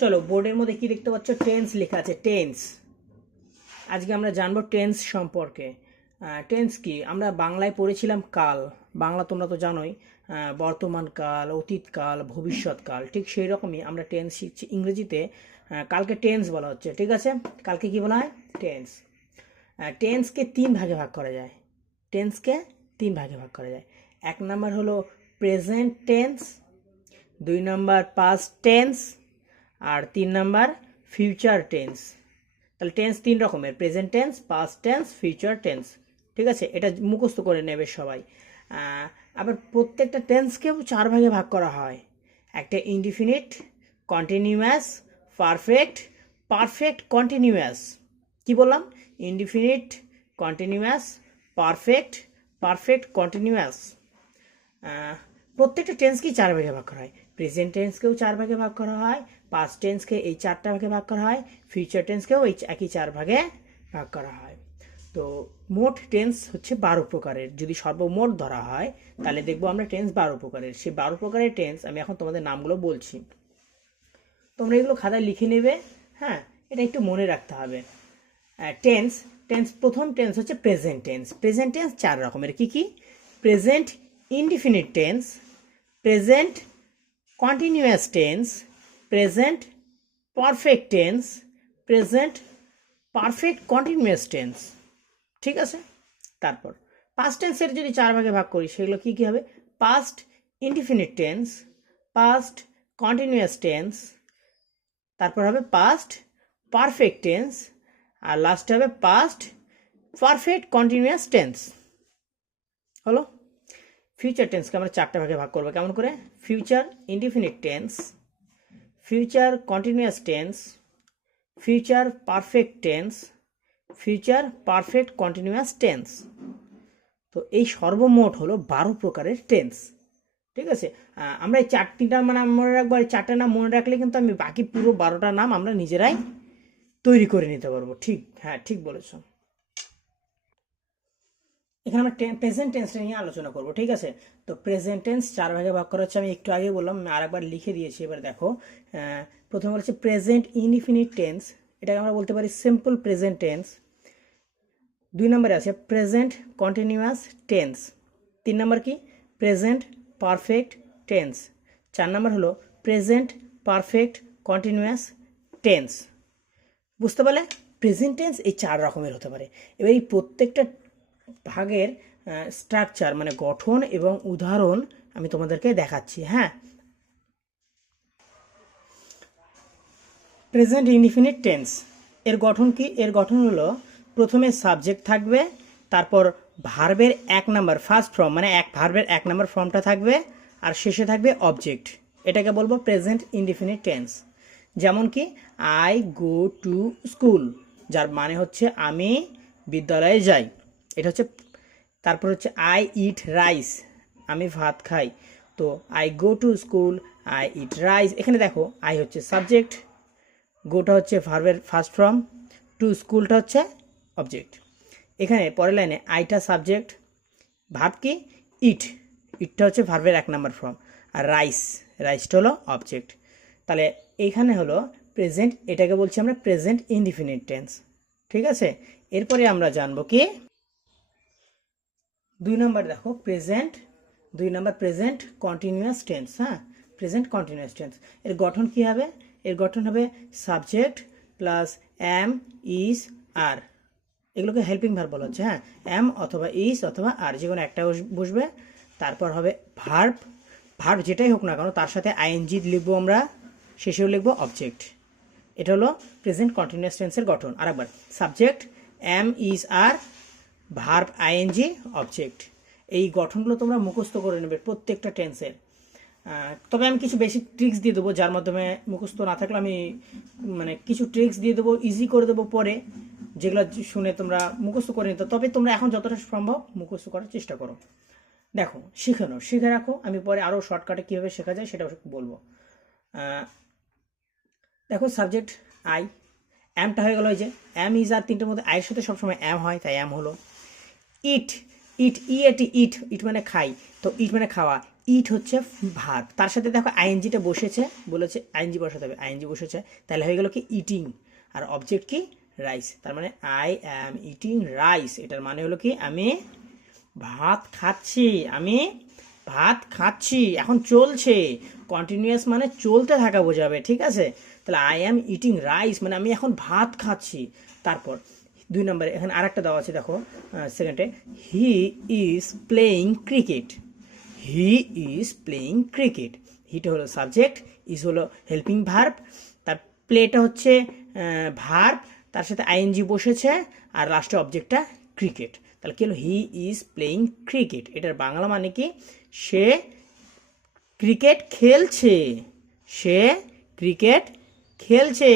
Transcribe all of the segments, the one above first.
চলো, বোর্ডের মধ্যে কি দেখতে পাচ্ছ? টেন্স লেখা আছে টেন্স আজকে আমরা জানব টেন্স সম্পর্কে। টেন্স কি? আমরা বাংলায় পড়েছিলাম কাল। বাংলা তোমরা তো জানোই বর্তমান কাল অতীতকাল ভবিষ্যৎকাল ঠিক সেই রকমই আমরা টেন্স শিখছি। ইংরেজিতে কালকে টেন্স বলা হচ্ছে, ঠিক আছে? কালকে কি বলা হয়? টেন্স টেন্সকে তিন ভাগে ভাগ করা যায়। টেন্সকে তিন ভাগে ভাগ করা যায়। এক নম্বর হলো প্রেজেন্ট টেন্স দুই নম্বর পাস্ট টেন্স আর তিন নাম্বার ফিউচার টেন্স তাহলে টেন্স তিন রকমের present tense past tense future tense ঠিক আছে? এটা মুখস্থ করে নেবে সবাই। আবার প্রত্যেকটা টেন্সকেও চার ভাগে ভাগ করা হয়। একটা indefinite continuous perfect perfect continuous কি বললাম? Indefinite continuous perfect perfect continuous প্রত্যেকটা টেন্সকেই চার ভাগে ভাগ করা হয়। প্রেজেন্ট টেন্সকেও চার ভাগে ভাগ করা হয় পাস্ট টেন্সকে এই চারটা ভাগে ভাগ করা হয় ফিউচার টেন্সকেও এই একই চার ভাগে ভাগ করা হয়। তো মোট টেন্স হচ্ছে বারো প্রকারের। যদি সর্বমোট ধরা হয়, তাহলে দেখব আমরা টেন্স বারো প্রকারের। সেই বারো প্রকারের টেন্স আমি এখন তোমাদের নামগুলো বলছি। তোমরা এগুলো খাতায় লিখে নেবে হ্যাঁ? এটা একটু মনে রাখতে হবে। টেন্স টেন্স প্রথম টেন্স হচ্ছে প্রেজেন্ট টেন্স প্রেজেন্ট টেন্স চার রকমের। কি কি? Present indefinite tense present continuous tense present perfect tense present perfect continuous tense ঠিক আছে? তারপর পাস্ট টেন্সের যদি চার ভাগে ভাগ করি, সেগুলো কি কি হবে? Past indefinite tense past continuous tense তারপর হবে পাস্ট পারফেক্ট টেন্স আর লাস্টে হবে পাস্ট পারফেক্ট কন্টিনিউয়াস টেন্স হলো? ফিউচার টেন্সকে আমরা চারটে ভাগে ভাগ করব। কেমন করে? Future indefinite tense future continuous tense future perfect tense future perfect continuous tense তো এই সর্বমোট হলো বারো প্রকারের টেন্স ঠিক আছে? আমরা এই চারটিটা মানে মনে রাখব, আর চারটে নাম মনে রাখলে কিন্তু আমি বাকি পুরো বারোটা নাম আমরা নিজেরাই তৈরি করে নিতে পারব। ঠিক হ্যাঁ ঠিক বলেছ। এখানে আমরা প্রেজেন্ট টেন্সটা নিয়ে আলোচনা করব, ঠিক আছে? তো প্রেজেন্ট টেন্স চার ভাগে ভাগ করা হচ্ছে, আমি একটু আগে বললাম আরেকবার লিখে দিয়েছি, এবার দেখো প্রথমে বলেছে প্রেজেন্ট ইনডিফিনিট টেন্স এটাকে আমরা বলতে পারি সিম্পল প্রেজেন্ট টেন্স দুই নম্বরে আছে প্রেজেন্ট কন্টিনিউয়াস টেন্স তিন নম্বর কি? প্রেজেন্ট পারফেক্ট টেন্স চার নম্বর হলো প্রেজেন্ট পারফেক্ট কন্টিনিউয়াস টেন্স বুঝতে পারলে? প্রেজেন্ট টেন্স এই চার রকমের হতে পারে। এবার এই প্রত্যেকটা ভাগের স্ট্রাকচার মানে গঠন এবং উদাহরণ আমি তোমাদেরকে দেখাচ্ছি হ্যাঁ? প্রেজেন্ট ইনডিফিনিট টেন্স এর গঠন কি? এর গঠন হলো প্রথমে সাবজেক্ট থাকবে, তারপর ভার্বের এক নাম্বার ফার্স্ট ফর্ম মানে এক ভার্বের এক নাম্বার ফর্মটা থাকবে, আর শেষে থাকবে অবজেক্ট এটাকে বলব প্রেজেন্ট ইনডিফিনিট টেন্স যেমন কি আই গো টু স্কুল যার মানে হচ্ছে আমি বিদ্যালয়ে যাই। এটা হচ্ছে, তারপর হচ্ছে আই ইট রাইস আমি ভাত খাই। তো I go to school I eat rice এখানে দেখো আই হচ্ছে সাবজেক্ট গোটা হচ্ছে ভার্বের ফার্স্ট ফর্ম টু স্কুলটা হচ্ছে অবজেক্ট এখানে পরের লাইনে আইটা সাবজেক্ট ভার্ব কি? ইট ইটটা হচ্ছে ভার্বের এক নাম্বার ফর্ম আর রাইস রাইসটা হলো অবজেক্ট তাহলে এইখানে হলো প্রেজেন্ট এটাকে বলছি আমরা প্রেজেন্ট ইনডিফিনিট টেন্স ঠিক আছে? এরপরে আমরা জানব কি? দুই নম্বর দেখো প্রেজেন্ট দুই নম্বর প্রেজেন্ট কন্টিনিউয়াস টেন্স হ্যাঁ? প্রেজেন্ট কন্টিনিউয়াস টেন্স এর গঠন কি হবে? এর গঠন হবে subject plus am is are এগুলোকে হেল্পিং ভার্ব বলা হচ্ছে হ্যাঁ? এম অথবা ইস অথবা আর যে কোনো একটা বস- বসবে। তারপর হবে ভার্ব ভার্ব যেটাই হোক না কেন, তার সাথে আইএনজি লিখব আমরা, শেষেও লিখব অবজেক্ট এটা হলো প্রেজেন্ট কন্টিনিউয়াস টেন্সের গঠন। আরেকবার subject am is are verb ING object এই গঠনগুলো তোমরা মুখস্থ করে নেবে প্রত্যেকটা টেন্সের তবে আমি কিছু বেশি ট্রিক্স দিয়ে দেবো, যার মাধ্যমে মুখস্থ না থাকলে আমি মানে কিছু ট্রিক্স দিয়ে দেবো ইজি করে দেবো পরে, যেগুলো শুনে তোমরা মুখস্থ করে নিতে। তবে তোমরা এখন যতটা সম্ভব মুখস্থ করার চেষ্টা করো। দেখো শিখে শিখে রাখো। আমি পরে আরও শর্টকাটে কীভাবে শেখা যায় সেটা বলব। দেখো সাবজেক্ট আই অ্যামটা হয়ে গেল ওই যে। অ্যাম ইজ আর তিনটের মধ্যে আয়ের সাথে সবসময় অ্যাম হয়, তাই অ্যাম হলো। ইট ইট ই এটি ইট ইট মানে খাই। তো ইট মানে খাওয়া। ইট হচ্ছে ভাত। তার সাথে দেখো আইএনজিটা বসেছে, বলেছে আইএনজি বসাতে হবে। আইএনজি বসেছে। তাহলে হয়ে গেল কি ইটিং আর অবজেক্ট কি? রাইস তার মানে আই অ্যাম ইটিং রাইস এটার মানে হলো কি? আমি ভাত খাচ্ছি। আমি ভাত খাচ্ছি। এখন চলছে। কন্টিনিউয়াস মানে চলতে থাকা বোঝাবে। ঠিক আছে? তাহলে আই অ্যাম ইটিং রাইস মানে আমি এখন ভাত খাচ্ছি। তারপর দুই নম্বরে, এখানে আরেকটা দেওয়া আছে, দেখো সেকেন্ডে he is playing cricket he is playing cricket হিটা হলো সাবজেক্ট ইজ হলো হেল্পিং ভার্ব তার প্লেটা হচ্ছে ভার্ব তার সাথে আইএনজি বসেছে, আর লাস্টে অবজেক্টটা ক্রিকেট তাহলে কি হলো? হি ইজ প্লেয়িং ক্রিকেট এটার বাংলা মানে কি? সে ক্রিকেট খেলছে। সে ক্রিকেট খেলছে।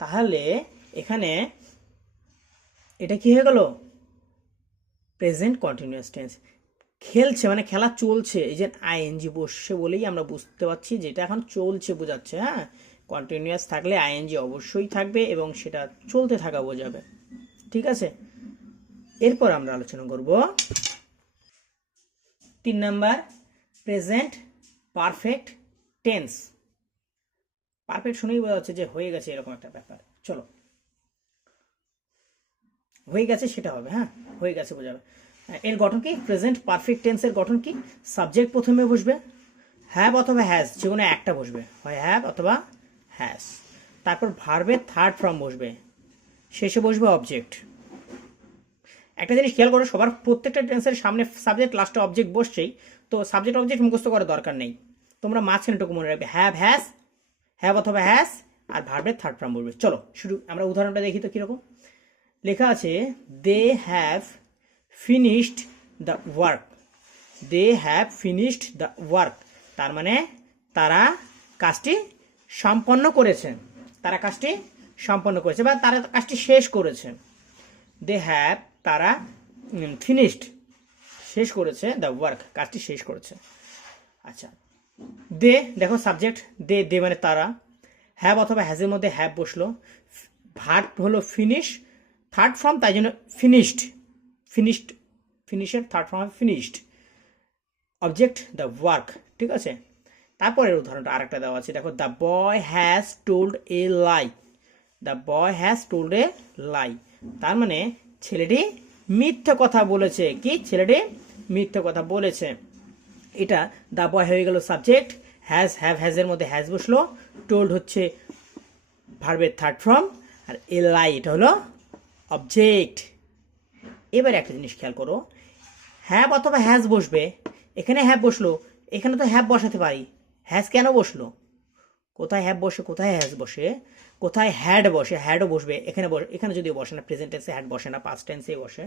তাহলে এখানে এটা কি হয়ে গেল? প্রেজেন্ট কন্টিনিউয়াস টেন্স খেলছে মানে খেলা চলছে। এই যে আইএনজি বসছে বলেই আমরা বুঝতে পারছি যেটা এখন চলছে বোঝাচ্ছে হ্যাঁ? কন্টিনিউয়াস থাকলে আইএনজি অবশ্যই থাকবে এবং সেটা চলতে থাকা বোঝাবে। ঠিক আছে? এরপর আমরা আলোচনা করব। তিন number present perfect tense perfect শুনেই বোঝা যাচ্ছে যে হয়ে গেছে এরকম একটা ব্যাপার। চলো। হয়ে গেছে, সেটা হবে হ্যাঁ হয়ে গেছে বোঝাবে এর গঠন কি? প্রেজেন্ট পারফেক্ট টেন্সের গঠন কি? সাবজেক্ট প্রথমে বসবে হ্যাভ অথবা হ্যাজ যে কোনো একটা বসবে, হয় হ্যাভ অথবা হ্যাজ তারপর ভার্বের থার্ড ফর্ম বসবে, শেষে বসবে অবজেক্ট একটা জিনিস খেয়াল করো, সবার প্রত্যেকটা টেন্সের সামনে সাবজেক্ট লাস্টে অবজেক্ট বসছেই, তো সাবজেক্ট অবজেক্ট মুখস্থ করার দরকার নেই। তোমরা মাঝখানেটুকু মনে রাখবে হ্যাভ হ্যাজ হ্যাভ অথবা হ্যাজ আর ভার্বের থার্ড ফর্ম বসবে। চলো, শুরু, আমরা উদাহরণটা দেখি তো কীরকম। লেখা আছে they have finished the work they have finished the work তার মানে তারা কাজটি সম্পন্ন করেছে তারা কাজটি সম্পন্ন করেছে বা তারা কাজটি শেষ করেছে দে হ্যাভ তারা ফিনিশড শেষ করেছে দ্য ওয়ার্ক কাজটি শেষ করেছে। আচ্ছা। দে দেখো সাবজেক্ট দে দে মানে তারা। হ্যাভ অথবা হ্যাজের মধ্যে হ্যাভ বসল। ভার্ব হলো ফিনিশ থার্ড ফর্ম তাই জন্য ফিনিশড ফিনিশড ফিনিশের থার্ড ফর্ম হবে ফিনিশড অবজেক্ট দ্য ওয়ার্ক ঠিক আছে? তারপরের উদাহরণটা আরেকটা দেওয়া আছে। দেখো the boy has told a lie the boy has told a lie তার মানে ছেলেটি মিথ্যে কথা বলেছে। কি? ছেলেটি মিথ্যে কথা বলেছে। এটা দ্য বয় হয়ে গেল সাবজেক্ট হ্যাজ হ্যাভ হ্যাজের মধ্যে হ্যাজ বসল। টোল্ড হচ্ছে ভার্বের থার্ড ফর্ম আর এ লাই এটা হলো অবজেক্ট এবার একটা জিনিস খেয়াল করো। হ্যাভ অথবা হ্যাজ বসবে। এখানে হ্যাভ বসল, এখানে তো হ্যাভ বসাতে পারি। হ্যাজ কেন বসল? কোথায় হ্যাভ বসে, কোথায় হ্যাজ বসে? কোথায় হ্যাড বসে হ্যাডও বসবে। এখানে এখানে যদিও বসে না প্রেজেন্ট টেন্সে হ্যাড বসে না পাস্ট টেন্সে বসে।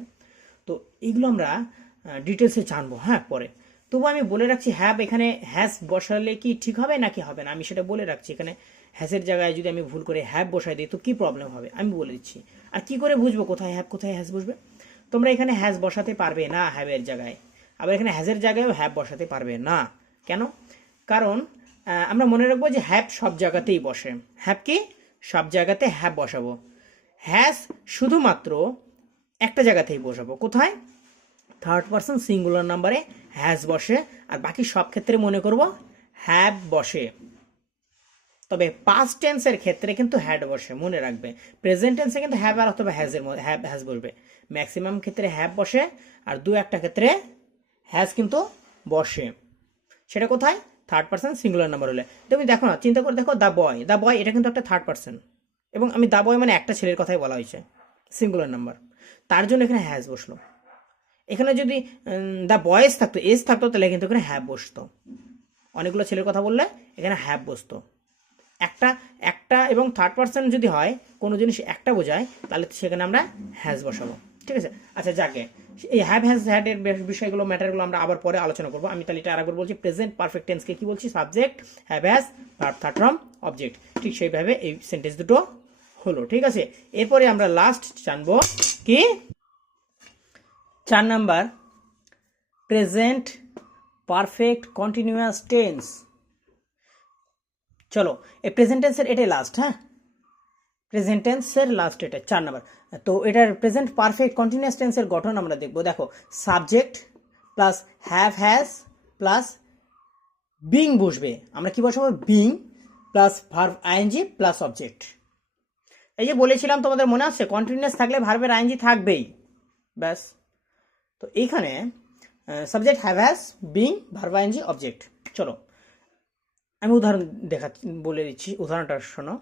তো এইগুলো আমরা ডিটেলসে জানব হ্যাঁ পরে। তবু আমি বলে রাখছি হ্যাভ এখানে হ্যাজ বসালে কি ঠিক হবে নাকি হবে না? আমি সেটা বলে রাখছি। এখানে হ্যাজের জায়গায় যদি আমি ভুল করে হ্যাপ বসাই দিই, তো কী প্রবলেম হবে? আমি বলে দিচ্ছি। আর কি করে বুঝব কোথায় হ্যাপ, কোথায় হ্যাস বসবে? তোমরা এখানে হ্যাজ বসাতে পারবে না হ্যাভের জায়গায়। আবার এখানে হ্যাজের জায়গায়ও হ্যাপ বসাতে পারবে না। কেন? কারণ আমরা মনে রাখব যে হ্যাপ সব জায়গাতেই বসে। হ্যাপ কি? সব জায়গাতে হ্যাপ বসাবো। হ্যাজ শুধুমাত্র একটা জায়গাতেই বসাবো। কোথায়? থার্ড পার্সন সিঙ্গুলার নাম্বারে হ্যাজ বসে। আর বাকি সব ক্ষেত্রে মনে করব হ্যাভ বসে। তবে পাস্ট টেন্সের ক্ষেত্রে কিন্তু হ্যাড বসে, মনে রাখবে। প্রেজেন্ট টেন্সে কিন্তু হ্যাভ আর অথবা হ্যাজের হ্যাভ হ্যাজ বসবে। ম্যাক্সিমাম ক্ষেত্রে হ্যাভ বসে আর দু একটা ক্ষেত্রে হ্যাজ কিন্তু বসে। সেটা কোথায়? থার্ড পার্সন সিঙ্গুলার নাম্বার হলে। তুমি দেখো না, চিন্তা করে দেখো দ্য বয় দ্য বয় এটা কিন্তু একটা থার্ড পার্সন এবং আমি দ্য বয় মানে একটা ছেলের কথাই বলা হয়েছে। সিঙ্গুলার নাম্বার তার জন্য এখানে হ্যাজ বসল। এখানে যদি দ্য বয়েস থাকতো এস থাকতো, তাহলে কিন্তু এখানে হ্যাভ বসতো। অনেকগুলো ছেলের কথা বললে এখানে হ্যাভ বসতো। একটা একটা এবং থার্ড পার্সন যদি হয়, কোনো জিনিস একটা বোঝায়, তাহলে সেখানে আমরা হ্যাজ বসাবো। ঠিক আছে? আচ্ছা যাকে। এই হ্যাভ হ্যাজ হ্যাড এর বিষয়গুলো ম্যাটারগুলো আমরা আবার পরে আলোচনা করব। আমি তাহলে এটা আরেকবার বলছি প্রেজেন্ট পারফেক্ট টেন্সকে কি বলছি? Subject have has verb third form object ঠিক সেইভাবে এই সেন্টেন্স দুটো হলো, ঠিক আছে? এরপরে আমরা লাস্ট জানব কি? চার number present perfect continuous tense চলো এই প্রেজেন্ট টেন্সের এটাই লাস্ট হ্যাঁ? প্রেজেন্ট টেন্সের লাস্ট এটা, চার নাম্বার তো এটার প্রেজেন্ট পারফেক্ট কন্টিনিউয়াস টেন্সের গঠন আমরা দেখব। দেখো subject plus have has plus being বসবে। আমরা কি বসাবো? Being plus verb ING plus object এই যে বলেছিলাম তোমাদের মনে আছে কন্টিনিউয়াস থাকলে ভার্বের আইএনজি থাকবেই। ব্যাস। তো এইখানে subject have has being verb ING object চলো। আমি উদাহরণ দেখা, বলে দিচ্ছি, উদাহরণটা শোনো।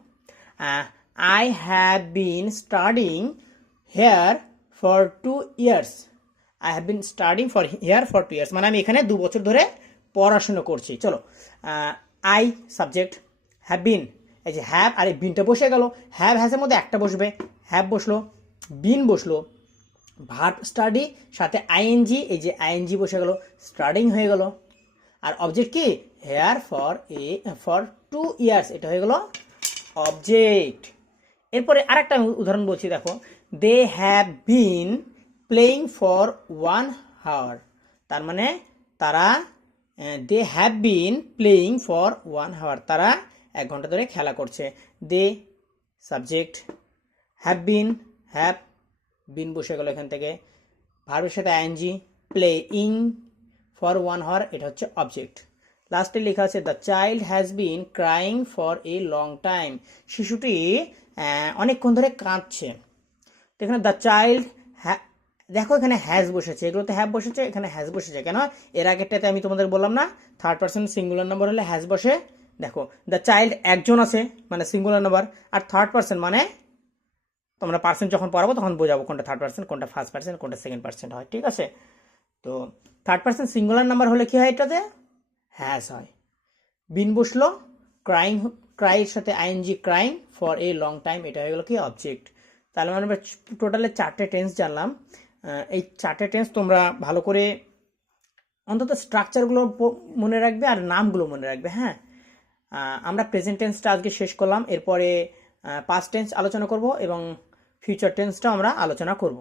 I have been studying here for two years I have been studying for here for two years মানে আমি এখানে দু বছর ধরে পড়াশুনো করছি। চলো আই সাবজেক্ট হ্যাভ বিন এই যে হ্যাভ আর এই বিনটা বসে গেল। হ্যাভ হ্যাজের মধ্যে একটা বসবে। হ্যাভ বসল বিন বসল ভার্ব স্টাডি সাথে আইএনজি এই যে আইএনজি বসে গেল স্টাডিং হয়ে গেল। আর অবজেক্ট কি? Here for a for two years এটা হয়ে গেল অবজেক্ট এরপরে আরেকটা উদাহরণ বলছি, দেখো। They have been playing for one hour তার মানে তারা they have been playing for one hour তারা এক ঘণ্টা ধরে খেলা করছে। They subject have been have been বসে গেল এখান থেকে। ভার্বের সাথে ING playing for one hour এটা হচ্ছে অবজেক্ট লাস্টে লেখা আছে the child has been crying for a long time শিশুটি অনেকক্ষণ ধরে কাঁদছে। এখানে দ্য চাইল্ড দেখো এখানে হ্যাজ বসেছে। এগুলোতে হ্যাভ বসেছে, এখানে হ্যাজ বসেছে। কেন? এর আগেরটাতে আমি তোমাদের বললাম না থার্ড পার্সন সিঙ্গুলার নাম্বার হলে হ্যাজ বসে। দেখো দ্য চাইল্ড একজন আছে মানে সিঙ্গুলার নাম্বার আর থার্ড পার্সন মানে তোমরা পার্সেন্ট যখন পড়াবো তখন বোঝাবো কোনটা থার্ড পার্সেন্ট কোনটা ফার্স্ট পার্সেন্ট কোনটা সেকেন্ড পার্সেন্ট হয়, ঠিক আছে? তো থার্ড পার্সেন্ট সিঙ্গুলার নাম্বার হলে কি হয় এটাতে? হ্যাজ হয়। বিন বসল, ক্রাইং ক্রাইয়ের সাথে ING crying for a long time, এটা হয়ে গেলো কি অবজেক্ট। তাহলে মানে আমরা টোটালে চারটে টেন্স জানলাম। এই চারটে টেন্স তোমরা ভালো করে অন্তত স্ট্রাকচারগুলো মনে রাখবে আর নামগুলো মনে রাখবে হ্যাঁ? আমরা প্রেজেন্ট টেন্সটা আজকে শেষ করলাম। এরপরে পাস্ট টেন্স আলোচনা করব এবং ফিউচার টেন্সটা আমরা আলোচনা করব।